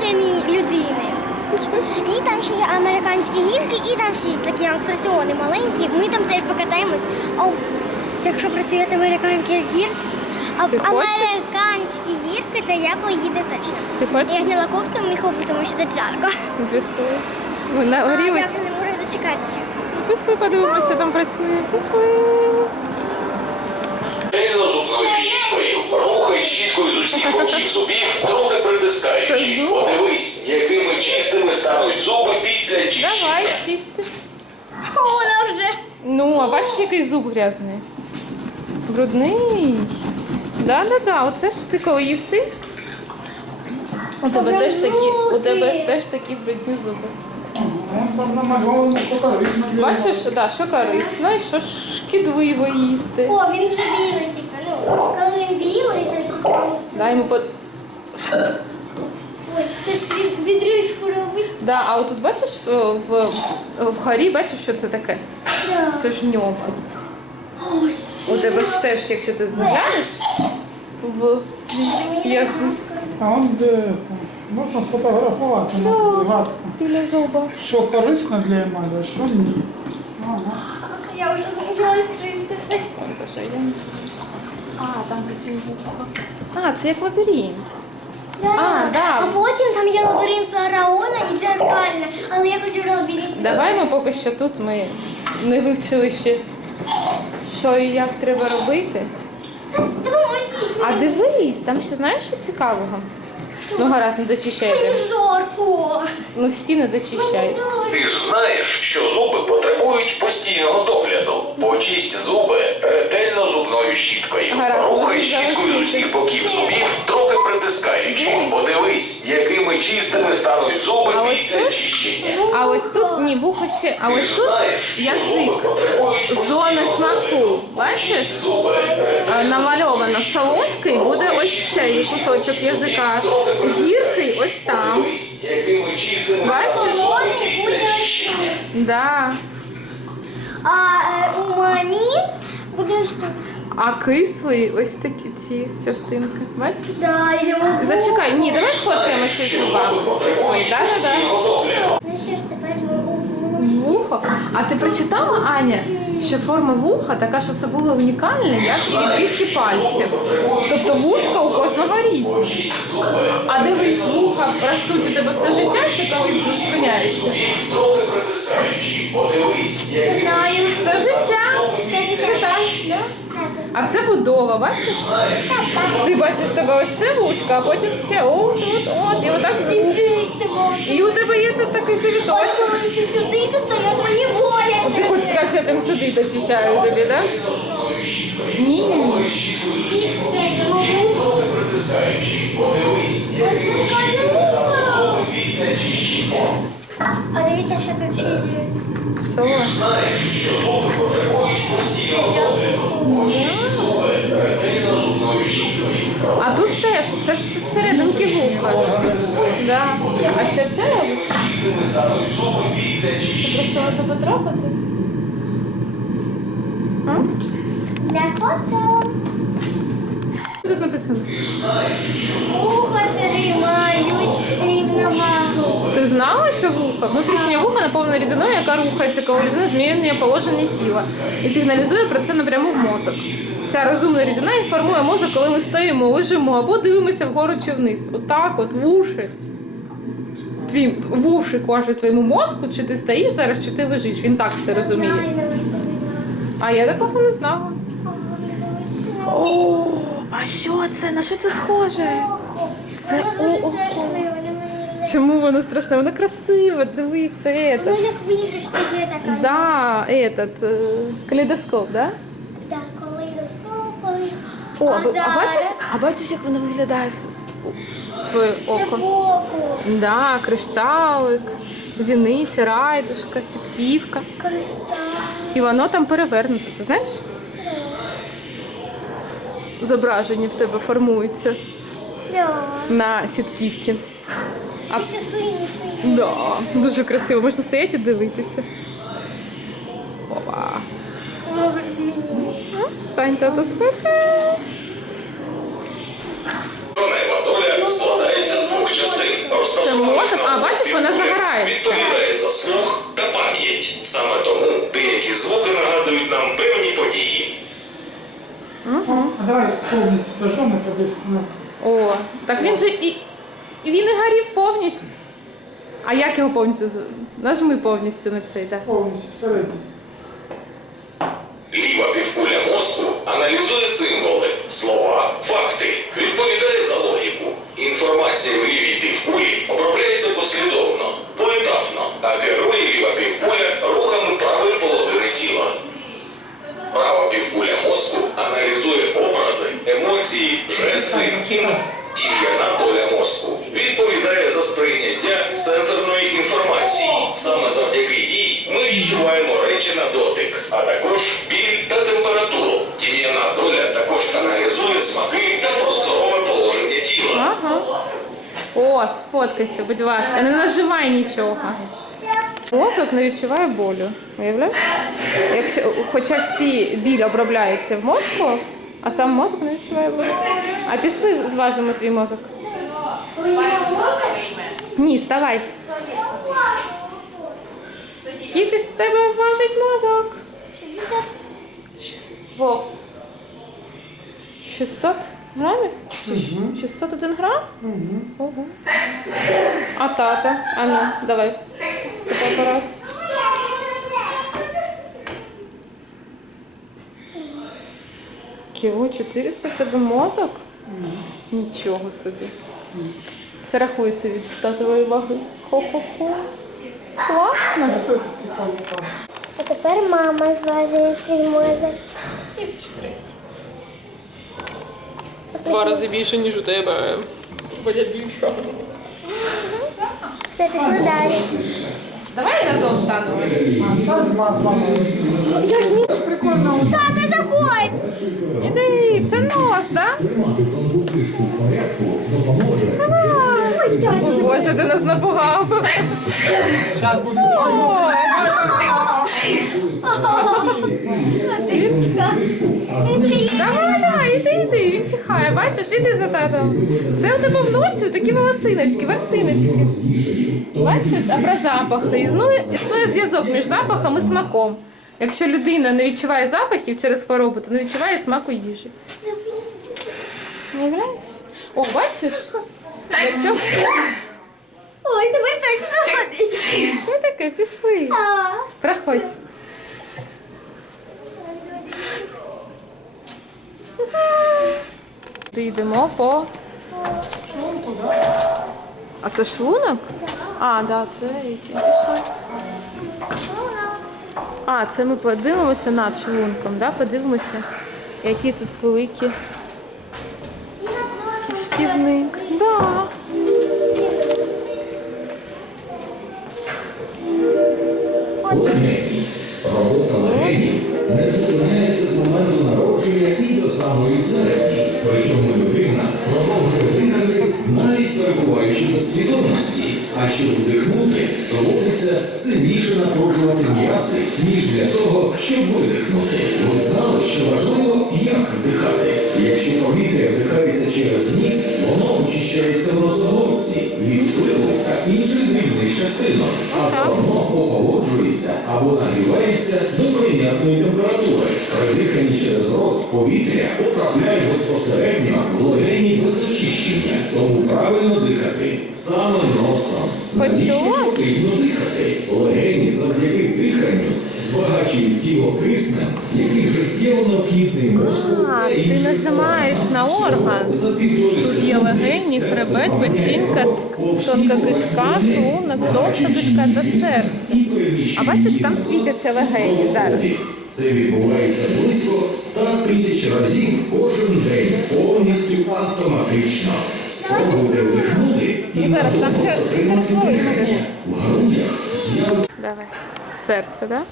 всередині людини. І там ще є американські гірки, і там всі такі атракціони маленькі. Ми там теж покатаємось. А якщо працюють американські гірки, американські гірки, то я поїду точно. Ти хочеш? Я зняла кофту міхову, тому що тут жарко. Пішли. Ми А я вже не можу дочекатися. Пішли подивимося, що там працює. Пішли. Ретельно зубною щіткою. Рухай щіткою з усіх боків зубів, трохи притискаючи. Подивись, якими чистими стануть зуби після Давай, чищення. чисти. Вона вже. Ну, а бачиш, який зуб грязний? Брудний. Да-да-да, оце ж ти коли їси. У тебе теж такі, у тебе теж такі брудні зуби. Там намальовано, що корисно для Бачиш, да, що корисно і що шкідливо їсти. О, він вже білий, типу. Ну, коли він білий, то типу. Дай йому по... Ой, щось від, відрижку робить. Да, а отут бачиш в, в, в горі, бачиш, що це таке? Да. Це ж ньоба. Ой, У тебе ж теж, якщо ти заглянеш в язик А он де там, можна сфотографувати згадку. Біля зуба. Що корисно для емалі, а що ні. Ага. Я вже замучилась чистити. А, там вухо. А, це як лабіринт. Да. А, да. а потім там є лабіринт фараона і джеркальне, але я хочу в лабіринт. Давай ми поки що тут ми не вивчили ще, що і як треба робити. Та допоможіть. А дивись, там ще знаєш що цікавого? Ну гаразд, не дочищай. Мені жарко. Ну всі не дочищай. Ти ж знаєш, що зуби потребують постійного догляду. Почисть зуби ретельно зубною щіткою. Рухай ну, щіткою з усіх боків зубів, трохи притискаючи. Подивись, якими чистими стануть зуби А після тут? чищення. А ось тут ні, вухо ще, а ось тут знаєш, язик. потребують Зона смаку. Бачиш? Зуби. Е, намальовано солодкий, буде ось цей кусочок язика. Гіркий ось там. Подивись, якими чистими Бачиш? Да. А е, у мамі буде ось тут. А кислий ось такі ці частинки. Бачиш? Да, я можу. Зачекай, ні, давай сфоткаємося да, да, да. Ну що ж, тепер ми у вухо. А ти прочитала, Аня, що форма вуха така ж особливо унікальна, як і відбитки пальців. Тобто вушка у кожного різні. А дивись, вуха ростуть у тебе все життя, чи колись зупиняється? Знаю. Все життя. Все да? А це будова, бачиш? Ти бачиш таке ось це вушка, а потім ще от, от, от, і отак Всі І у тебе є тут такий завіточок. коли ти сюди, ти стоїш, мені боляче. Ти хочеш сказати, що я прям сюди дочищаю тобі, так? Да? Ні, ні, ні. трохи притискаючи. Подивись, Оце кажу. після. А дивіться, що тут ще є. Що? Знаєш, що зуби потребують А тут теж, це ж серединки вуха. Да. А ще це Це просто можна потрапити. А? Для фото. Що тут написано? Вуха тримають рівновагу. Ти знала, що вуха? Внутрішнє вухо наповнено рідиною, яка рухається, коли людина змінює положення тіла і сигналізує про це напряму в мозок. Ця розумна рідина інформує мозок, коли ми стоїмо, лежимо або дивимося вгору чи вниз. Отак, от в уші. Твій в уші кажуть твоєму мозку, чи ти стоїш зараз, чи ти лежиш. Він так це розуміє. А я такого не знала. О, а що це? На що це схоже? Це Воно дуже о-о-о. страшне, воно мені Чому воно страшне? Воно красиве, дивись, це Воно як в іграшці є така. Да, этот, е, калейдоскоп, да? Так, коли. О, а, а ви- а зараз бачиш, а бачиш, як воно виглядає? Твоє це око. боку. Да, кришталик, зіниця, райдушка, сітківка. Кристал. І воно там перевернуто, ти знаєш? Зображення в тебе формується Да. на сітківці. А Це синій, синій. Да, дуже красиво. Можна стояти і дивитися. Опа. Мозок змії. Перестань, тато. Конева доля складається з двох частин. розташованих? А, бачиш, вона загорається. Відповідає за слух та пам'ять. Саме тому деякі звуки нагадують нам певні події. А давай повністю зажжемо, подивись О, так він же і, і він і горів повністю. А як його повністю? з- Нажми повністю на цей, так. повністю середній. Ліва півкуля мозку аналізує символи, слова, факти, відповідає за логіку. Інформація в лівій півкулі обробляється послідовно, поетапно, О, сфоткайся, будь ласка, не нажимай нічого. Мозок не відчуває болю. Уявляєш? Якщо, хоча всі біль обробляються в мозку, а сам мозок не відчуває болю. А пішли зважимо твій мозок. Ні, ставай. Скільки ж з тебе важить мозок? 60. Во. 600 грамів? Чи ж- 601 грам? Ого. А тата? А ну, давай. Фотоапарат. Кіло 400 в тебе мозок? Нічого собі. Це рахується від статової ваги. Хо-хо-хо. Класно. А тепер мама зважує свій мозок. 1300. Два рази більше, ніж у тебе. Буде більше. Все, пішли далі. Давай разом станемо. А стань ма- з мамою. Я ж не прикольно. Тата, заходь! Іди, це нос, так? Ой, тата. Боже, ти нас напугав. Зараз буде. Давай, іди, іди, він чихає. Бачиш, іди за татом. Це у тебе в носі такі волосиночки, ворсиночки. Бачиш, а про запахи. Існує, існує зв'язок між запахом і смаком. Якщо людина не відчуває запахів через хворобу, то не відчуває смаку їжі. О, бачиш? Якщо Ой, тебе точно ходить. що таке, пішли. Проходь. Йдемо по. А це шлунок? А, да, це ці пішли. А, це ми подивимося над шлунком, да? подивимося, які тут великі кишківник. Да. Легені. Робота легенів не зупиняється з моменту народження і до самої смерті. Причому людина продовжує дихати, навіть перебуваючи без свідомості. А щоб вдихнути, доводиться сильніше напружувати м'яси, ніж для того, щоб видихнути. Ви знали, що важливо, як вдихати. Якщо повітря вдихається через ніс, воно очищається в носоглотці від пилу та інших дрібних частинок, а заодно охолоджується або нагрівається до прийнятної температури. При диханні через рот повітря потрапляє безпосередньо в легені без очищення, тому правильно дихати саме носом. Навіщо потрібно дихати? Легені завдяки диханню збагачують тіло киснем, який життєво необхідний мозку А, та ти іншим нажимаєш на орган. За півтори Тут є секунди легені, серце хребет, печінка, по всій тонка кишка, людей, шлунок, кишка та серце. і переміщення А бачиш, там світяться легені зараз. Це відбувається близько 100 тисяч разів кожен день, повністю автоматично. Спробуйте вдихнути Ну, зараз, там ще так Давай. Серце, да?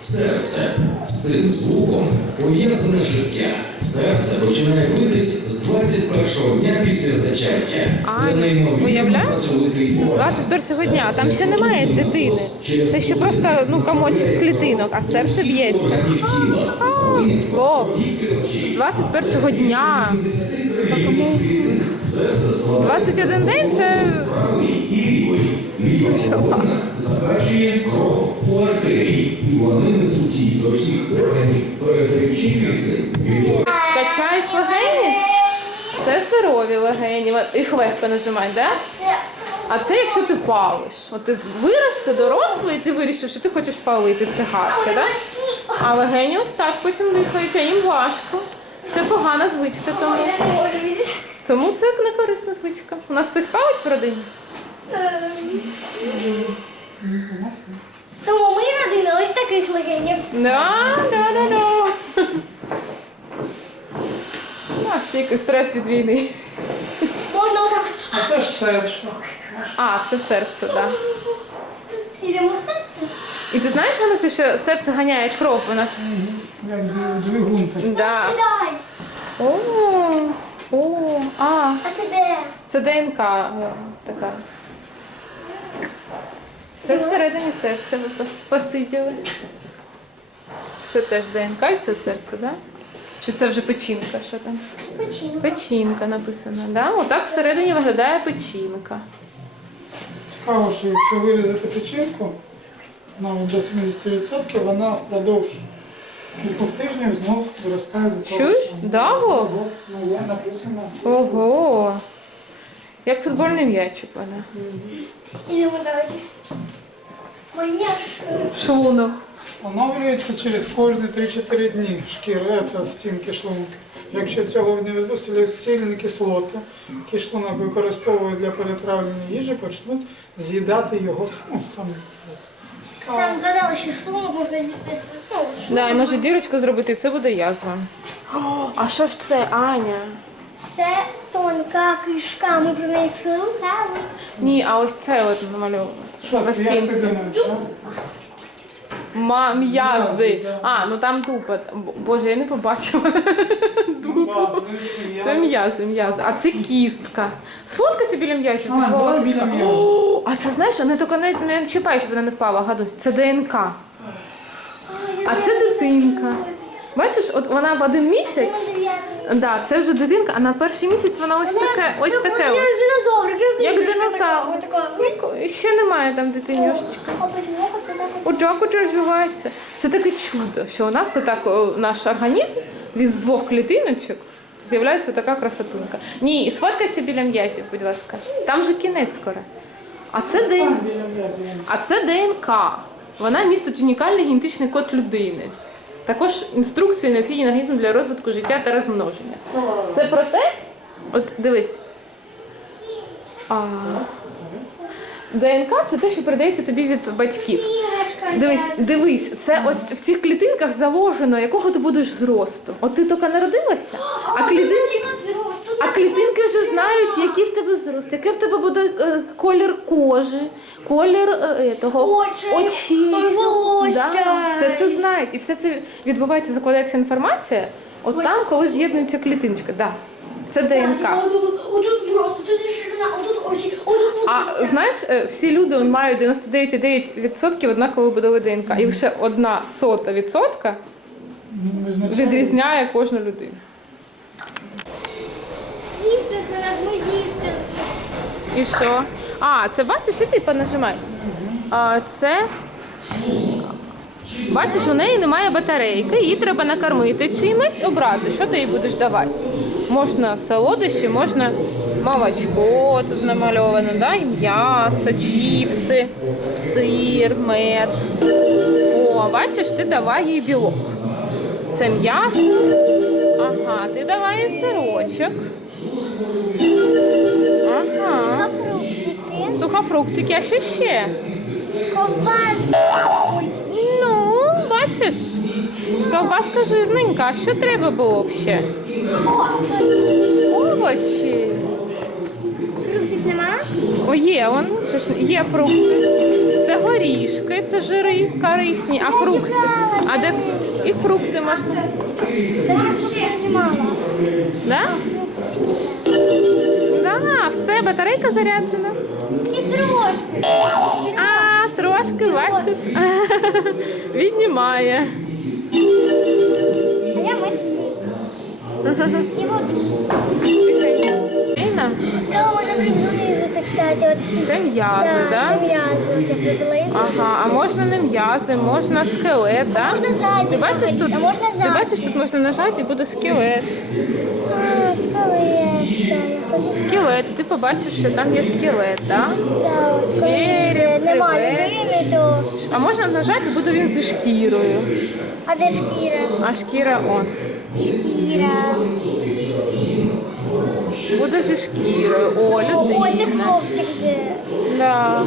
Серце. З цим звуком пов'язане життя. Серце починає битись з 21-го дня після зачаття. Це А, неймовірно уявляєш? З орган. 21 дня, там ще немає дитини. Це ще просто ну, комочок клітинок, а серце б'ється. З 21 дня. 21 день це і закачує кров у артерії, і вони несуть її до всіх органів, передаючи кисень качаєш легені. Це здорові легені. Їх легко нажимати, да? А це якщо ти палиш. От ти вирос, ти дорослий, і ти вирішив, що ти хочеш палити цигарки, да? А легені ось так потім дихають, а їм важко. Це погана звичка тому. Тому це не корисна звичка. У нас хтось палить в родині? Тому ми родина ось таких легенів. Да, да, да, да. У нас тільки стрес від війни. Можна отак. А це ж серце. А, це серце, так. Да. Йдемо в серце. І ти знаєш, Гануся, що серце ганяє кров? Вона ж... Як двигун такий. Да. Сідай. О, о, а, А це де? це ДНК е, така. Це всередині серця ви посиділи. Це теж ДНК і це серце, так? Да? Чи це вже печінка? Що там? Печінка. Печінка написано, да? Отак всередині виглядає печінка. Цікаво, що якщо вирізати печінку, навіть до 70%, вона впродовж кількох тижнів знов виростає до того. Чуєш? що- Да, Вов? Ну, написано. Ого! Як футбольний м'ячик вона. Ідемо далі. Мені е, Шлунок. Оновлюється через кожні 3-4 дні шкіра та стінки шлунка. Якщо цього не усилені кислоти, які шлунок використовує для перетравлення їжі, почнуть з'їдати його ну, самі. Цікаво. Там казали, що шлунок можна їсти з Да, і може дірочку зробити, і це буде язва. О, а що ж це, Аня? Це тонка кишка, ми про неї слухали. Ні, а ось це от намальовано. Що на це, як ти стінці. думаєш? Ма, м'язи. А, ну там тупо. Боже, я не побачила. Ну, да, ну, я- Це м'язи, м'язи. А це кістка. Сфоткайся біля м'язів, А, будь давай ласка. біля м'язів. О, А це знаєш, не тільки не, не чіпай, щоб вона не впала, гадусь. Це ДНК. А це дитинка. Бачиш, от вона в один місяць. Да, це вже дитинка, а на перший місяць вона ось таке, ось таке. Як динозавр, як, Як динозавр. така, Ще немає там дитинюшечки. А потім як це так от. Отак от розвивається. Це таке чудо, що у нас отак наш організм, він з двох клітиночок з'являється така красотунка. Ні, і сфоткайся біля м'язів, будь ласка. Там же кінець скоро. А це ДНК. А це ДНК. Вона містить унікальний генетичний код людини. Також інструкцію необхідні організм для розвитку життя та розмноження. Це про те, от дивись. А, ДНК це те, що передається тобі від батьків. Дивись, дивись, це ось в цих клітинках заложено, якого ти будеш зросту. От ти тільки народилася, а клітинки. А клітинки вже знають, який в тебе зрост, який в тебе буде е, колір кожи, колір е, того, Очей, очей, волосся. Да, все це знають. І все це відбувається, закладається інформація. От там, коли з'єднуються клітиночки. Да. Це ДНК. Отут, отут тут ширина, отут очі, отут А волосся. знаєш, е, всі люди мають 99,9% однакової будови ДНК. І лише одна сота відсотка Ну, відрізняє кожну людину. Дівчинка, нажми дівчинку. І що? А, це бачиш, і ти понажимай. А, це. Бачиш, у неї немає батарейки, її треба накормити чимось, обрати. Що ти їй будеш давати? Можна солодощі, можна молочко тут намальовано, да? м'ясо, чіпси, сир, мед. О, бачиш, ти давай їй білок. Це м'ясо. Ага, ти давай їй сирочок. Ага. Фруктики, Сухофруктики, а що ще? ковбаска. Ну, бачиш, ковбаска жирненька, а що треба було б ще? Овочі. Фруктів нема? О, є, он, є фрукти. Це горішки, це жири корисні, а фрукти. А де І фрукти можна. Я мало. Да? Да, все, батарейка заряджена. І трошки. А, трошки, бачиш. Віднімає. А я воду. Да, можна приблизити, кстати. От. Це м'язи, Да, да? Це м'язи. Це. Ага, а можна не м'язи, можна скелет, да? Можна ззаді Ти бачиш тут? а можна Ти ззаді. бачиш, тут можна нажати і буде скелет. Скелет. Ти побачиш, що там є скелет, да? Да, Череп, нема людини, то... А можна нажати, буде він зі шкірою. А де шкіра? А шкіра он. Шкіра. Буде зі шкірою. О, О, це хлопчик вже. Да.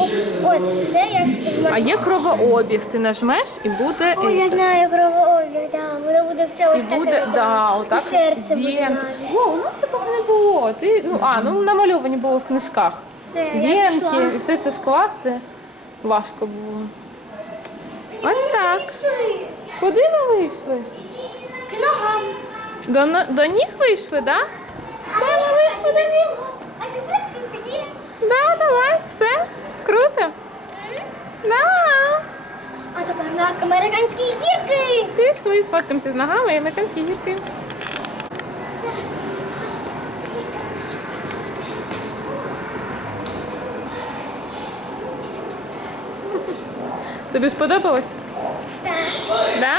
О, От, це як... А є кровообіг. Ти нажмеш і буде. О, я знаю кровообіг, да. Воно буде все І ось таке. буде, да, отак. І серце буде вен. навіть. О, у нас такого не було. Ти, ну, а, ну намальовані було в книжках. Все, я Венки, і все це скласти важко було. Ось так. Куди ми вийшли? К ногам. До, но- до ніг вийшли, так? Да? Все, ми вийшли до ніг. А тепер тут є. Да, давай, все. Круто. Да. А тепер на американські гірки. Пішли, сфоткаємося з ногами і американські гірки. Тобі сподобалось? Так. Да?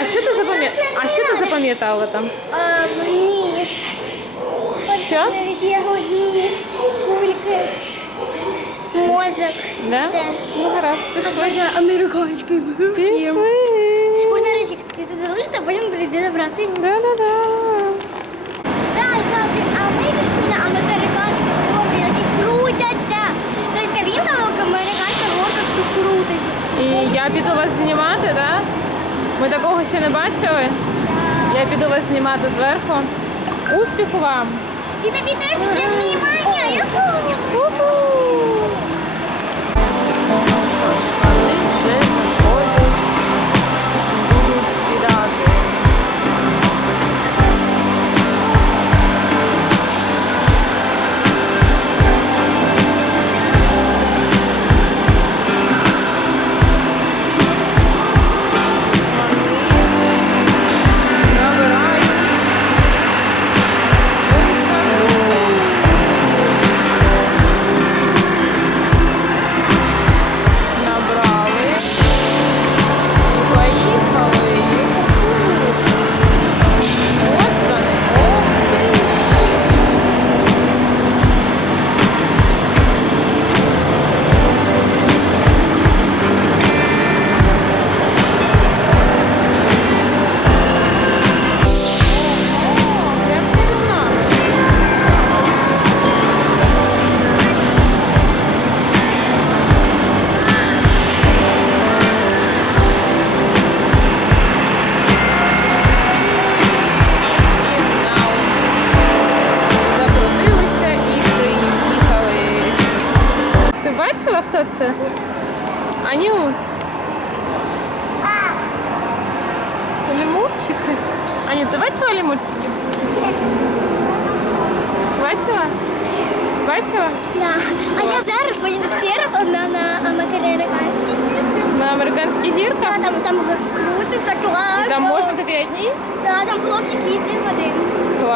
А що ти запам'ятала? А що ти запам'ятала там? А, ніс. Що? є ніс, кульки, мозок. Да? Все. Ну гаразд, пішли. Можна американський Пішли. Можна речі, тут залишити, а потім прийти забрати. Да-да-да. Так, добре, а ми пішли на американські горки, які крутяться. Тобто кабінка в американських горках тут крутиться. І я піду вас знімати, да? Ми такого ще не бачили. Я піду вас знімати зверху. Успіху вам! І тобі теж буде знімання. Уху!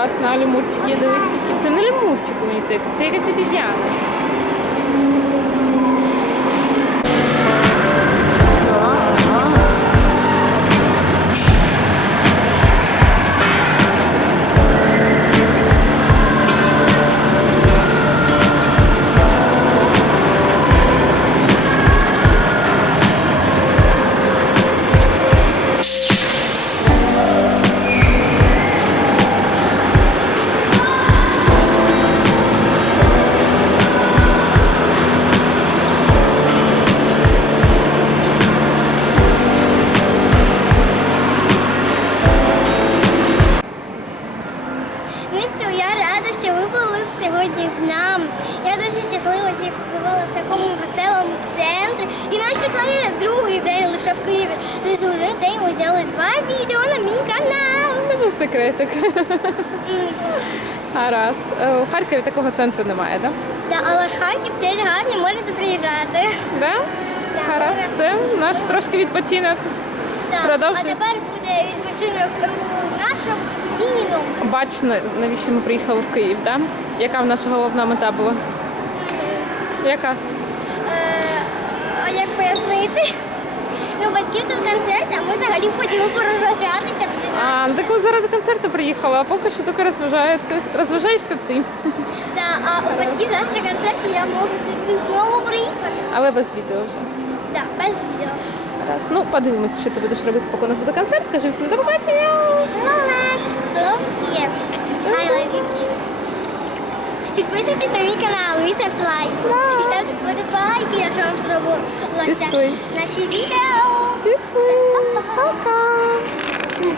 Класно, а лемурчики, дивись. Це не лемурчик, мені здається, це якась обіз'яна. В Києві. Тобто за один день ми зняли два відео на мій канал. Це був секретик. Гаразд. Е, У Харкові такого центру немає, так? Да, але ж Харків теж гарний, можете приїжджати. Да? Да, Гаразд, це наш трошки відпочинок. Так. А Продовжуй. тепер буде відпочинок у нашому міні-дому. Бачно, навіщо ми приїхали в Київ, да? Яка в наша головна мета була? Яка? Е, а як пояснити? Ну, у батьків тут концерт, а ми взагалі хотіли порозважатися, подізнатися. А, так ми заради концерту приїхали, а поки що тільки розважаються. Розважаєшся ти. Да, а у батьків завтра концерт, і я можу сюди знову приїхати. Але без відео вже. Да, без відео. Гаразд. Ну, подивимось, що ти будеш робити, поки у нас буде концерт. Кажи всім до побачення. Молодець! Love Kiev. I love you, Kiev. Підписуйтесь на мій канал Вісер Флай. І ставте подобайки, якщо вам сподобалося наші відео. Па-па!